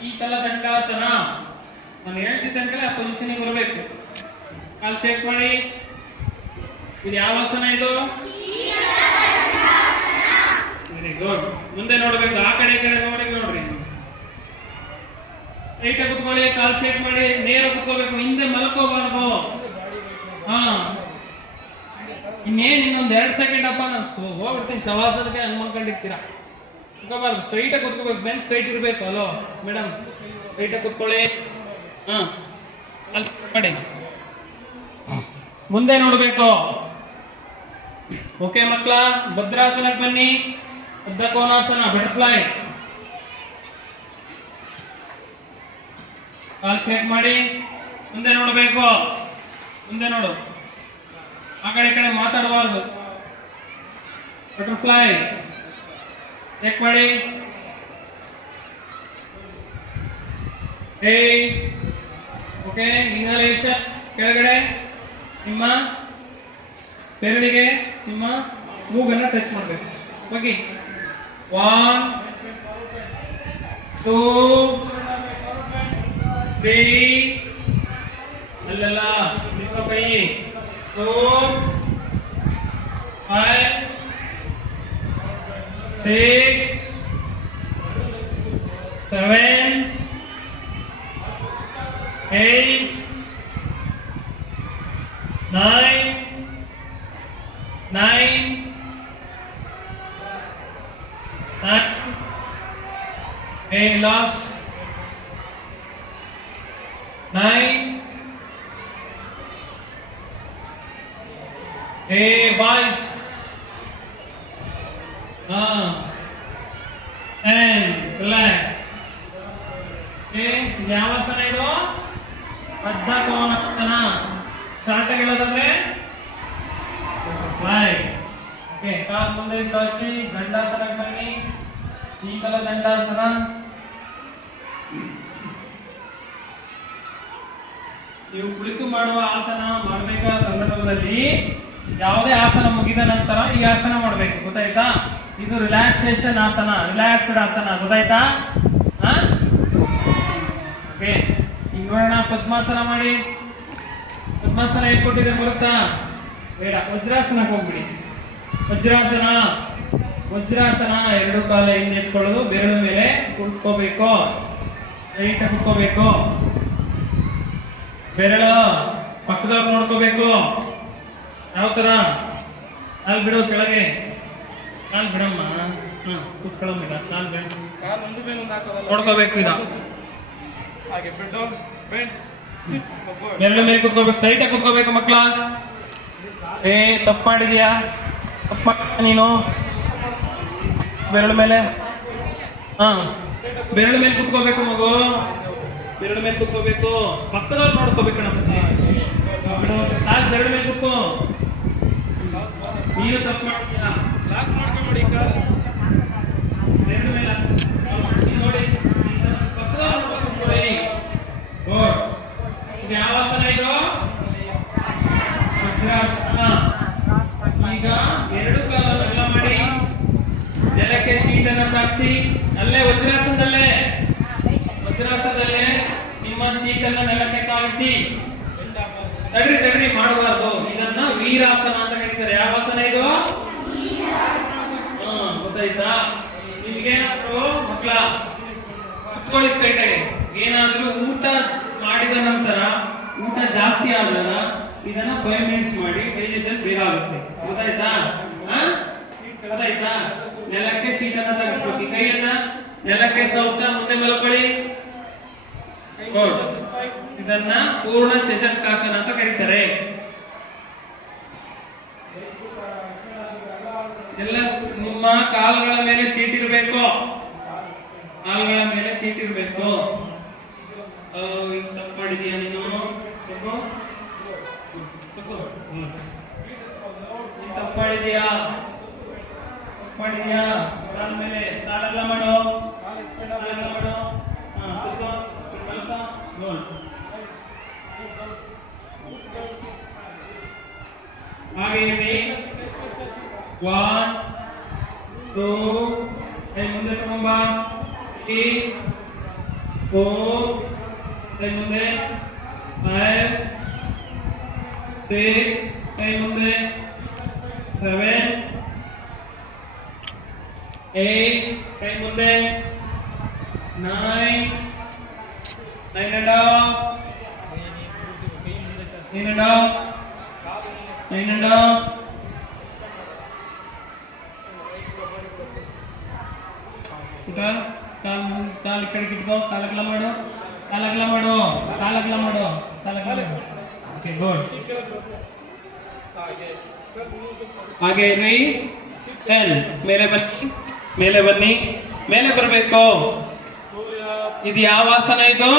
ಶೀತಲ ದಂಡಾಸನ. ನಾನು ಹೇಳ್ತಿದ್ದಂಗೆ ಆ ಪೊಸಿಷನ್ ಬರಬೇಕು. ಕಾಲ್ ಶೇಕ್ ಮಾಡಿ. ಇದು ಯಾವ ಆಸನ ಇದು? Very good. ಮುಂದೆ ನೋಡ್ಬೇಕು, ಆ ಕಡೆ ಈ ಕಡೆ ನೋಡ್ರಿ. ರೈಟ್ ಕುತ್ಕೊಳ್ಳಿ, ಕಾಲ್ ಶೇಕ್ ಮಾಡಿ, ನೇರ ಕುತ್ಕೋಬೇಕು, ಹಿಂದೆ ಮಲ್ಕೋಬಾರ್ದು. ಹಾ, ಇನ್ನೇನ್ ಇನ್ನೊಂದ್ 2 ಸೆಕೆಂಡ್ ಅಪ್ಪ ನಾನು ಹೋಗ್ಬಿಡ್ತೀನಿ ಶವಾಸನಕ್ಕೆ ಅನ್ಕೊಂಡಿರ್ತೀರಾ. ಕುತ್ಕೋಬಾರ್ದು, ಸ್ಟ್ರೈಟ್ ಆಗಿ ಕುತ್ಕೋಬೇಕು. ಬೆನ್ ಸ್ಟ್ರೈಟ್ ಇರ್ಬೇಕು. ಹಲೋ ಮೇಡಮ್, ಸ್ಟ್ರೈಟ್ ಆಗಿ ಕುತ್ಕೊಳ್ಳಿ. ಹಾ, ಮಾಡಿ, ಮುಂದೆ ನೋಡ್ಬೇಕು. ಓಕೆ ಮಕ್ಕಳ, ಭದ್ರಾಸನಕ್ಕೆ ಬನ್ನಿ. ಬದ್ಧ ಕೋನಾಸನ, ಬಟರ್ಫ್ಲೈ. ಕಾಲ್ ಶೇಕ್ ಮಾಡಿ, ಮುಂದೆ ನೋಡ್ಬೇಕು. ಮುಂದೆ ನೋಡು, ಆ ಕಡೆ ಈ ಕಡೆ ಮಾತಾಡಬಾರ್ದು. ಬಟರ್ಫ್ಲೈ ಶೇಕ್ ಮಾಡಿ. Okay, inhalation. ಕೆಳಗಡೆ ನಿಮ್ಮ ಬೆರಳಿಗೆ ನಿಮ್ಮ ಮೂಗನ್ನ ಟಚ್ ಮಾಡಬೇಕು. ಓಕೆ, 1 2 3 ಅಲ್ಲಲ್ಲ ನಿಮ್ಮ ಕೈ 4 5 6 7 8 9 last 9 boys and relax. ಯಾವ ಆಸನ ಇದು? ಬದ್ಧ ಕೋನಾಸನ. ಶಾರ್ಟ್ ಆಗಿ ಹೇಳೋದಂದ್ರೆ ಓಕೆ, ಕಾಲ್ ಮುಂದೆ ಚಾಚಿ, ದಂಡಾಸನಕ್ಕೆ ಬನ್ನಿ. ಶೀತಲ ದಂಡಾಸನ. ನೀವು ಕುಳಿತು ಮಾಡುವ ಆಸನ ಮಾಡಬೇಕ ಸಂದರ್ಭದಲ್ಲಿ ಯಾವುದೇ ಆಸನ ಮುಗಿದ ನಂತರ ಈ ಆಸನ ಮಾಡಬೇಕು. ಗೊತ್ತಾಯ್ತಾ? ಇದು ರಿಲ್ಯಾಕ್ಸೇಷನ್ ಆಸನ, ರಿಲ್ಯಾಕ್ಸ್ಡ್ ಆಸನ. ಗೊತ್ತಾಯ್ತಾ? ಓಕೆ, ಈಗ ನೋಡೋಣ. ಪದ್ಮಾಸನ ಮಾಡಿ. ಪದ್ಮಾಸನ ಹೇಳ್ಕೊಟ್ಟಿದೆ ಬರುತ್ತಾ? ಬೇಡ, ವಜ್ರಾಸನಕ್ಕೆ ಹೋಗ್ಬಿಡಿ. ವಜ್ರಾಸನ. ವಜ್ರಾಸನ, 2 ಕಾಲ ಹಿಂದೆ ಇಟ್ಕೊಳ್ಳೋದು, ಬೆರಳು ಮೇಲೆ ಕುತ್ಕೋಬೇಕು. ರೈಟ್ ಕುತ್ಕೋಬೇಕು. ಬೆರಳು ಪಕ್ಕದಾಗ ನೋಡ್ಕೋಬೇಕು. ಯಾವ ತರ? ಕಾಲ್ ಬಿಡು ಕೆಳಗೆ. ಕಾಲ್ ಬಿಡಮ್ಮ. ಕುತ್ಕೊಳ್ಳೋಣ. ಕಾಲ್ ಬಿಡ, ನೋಡ್ಕೋಬೇಕು. ಈಗ ಬೆರಳು ಮೇಲೆ ಕುತ್ಕೋಬೇಕು. ಸ್ಟ್ರೈಟ್ ಆಗಿ ಕುತ್ಕೋಬೇಕು ಮಕ್ಕಳ. ತಪ್ಪು ಮಾಡಿದ್ಯಾ? ತಪ್ಪು ಮಾಡ ನೀನು. ಬೆರಳು ಮೇಲೆ, ಬೆರಳು ಮೇಲೆ ಕುತ್ಕೋಬೇಕು ಮಗು. ಬೆರಳು ಮೇಲೆ ಕುತ್ಕೋಬೇಕು. ಪಕ್ಕದವ್ರು ನೋಡ್ಕೋಬೇಕು. ನಮ್ಮ ಸಾಕು, ಬೆರಳು ಮೇಲೆ ಕುತ್ಕೋ. ನೀನು ತಪ್ಪು ಮಾಡ್ತೀಯ. ಲಾಕ್ ಮಾಡ್ಕೊಂಡ್ಬಿಡಿ. ಬೆರಳು ಮೇಲೆ ನೋಡಿ, ಪಕ್ಕದವ್ರು ಕುತ್ಕೊಳ್ಳಿ. ಇದು ಯಾವ ಆಸನ ಇದು? ವಜ್ರಾಸನ. ಈಗ 2 ಕಾಲ ಮಾಡಿ, ನೆಲಕ್ಕೆ ಶೀಟನ್ನು ತಾಗಿಸಿ. ಅಲ್ಲೇ ವಜ್ರಾಸನದಲ್ಲೇ ನಿಮ್ಮ ಶೀಟನ್ನು ನೆಲಕ್ಕೆ ತಾಗಿಸಿ. ತಡ್ರಿ ಮಾಡಬಾರ್ದು. ಇದನ್ನ ವೀರಾಸನ ಅಂತ ಕರೀತಾರೆ. ಯಾವ ಆಸನ ಇದು? ಗೊತ್ತಾಯ್ತಾ? ನಿಮ್ಗೇನಾದ್ರು ಮಕ್ಕಳ ಕುತ್ಕೊಳ್ಳಿ ಸ್ಟ್ರೈಟ್ ಆಗಿ. ಏನಾದ್ರೂ ಊಟ ಮಾಡಿದ ನಂತರ ಊಟ ಜಾಸ್ತಿ ಆದಾಗ ಇದನ್ನ 5 ಮಿನಿಟ್ಸ್ ಮಾಡಿ, ಡೈಜೆಷನ್ ಬೇಗ ಆಗುತ್ತೆ. ಗೊತ್ತಾಯ್ತಾ? ಗೊತ್ತಾಯ್ತಾ? ನೆಲಕ್ಕೆ ಶೀಟನ್ನ ತಗಿಸ್ಬೇಕು. ಕೈಯನ್ನ ನೆಲಕ್ಕೆ ಸೌತ ಮುಂದೆ ಮಲ್ಕೊಳ್ಳಿ. ಇದನ್ನ ಪೂರ್ಣ ಶಶಕಾಸನ ಅಂತ ಕರೀತಾರೆ. ಎಲ್ಲ ನಿಮ್ಮ ಕಾಲುಗಳ ಮೇಲೆ ಶೀಟ್ ಇರಬೇಕು. ಕಾಲುಗಳ ಮೇಲೆ ಶೀಟ್ ಇರಬೇಕು. ತಪ್ಪು ಮಾಡಿದೀಯ ನೀನು? ತಪ್ಪು ಮಾಡಿದೀಯಾ? ಕಾಲ ಮೇಲೆ ಕಾಲೆಲ್ಲ ಮಾಡು. ಹಾಗೆ 1 2 ಮುಂದೆ ತಗೊಂಬ. 4 ಕೈ ಮುಂದೆ 5 6 ಕೈ ಮುಂದೆ 7 8 ಕೈ ಮುಂದೆ 9 9 and up 9 and up 9 and up ಕಾಲ್ ಕಡೆ ಕಿಟ್ಕೋ ಕಾಲಗಲ ಮಾಡು ಓಕೆ ಗುಡ್ ಹಾಗೆ ಇರ್ರಿ 10 ಮೇಲೆ ಬನ್ನಿ ಮೇಲೆ ಬರಬೇಕು ಇದು ಯಾವ ಆಸನ ಇದು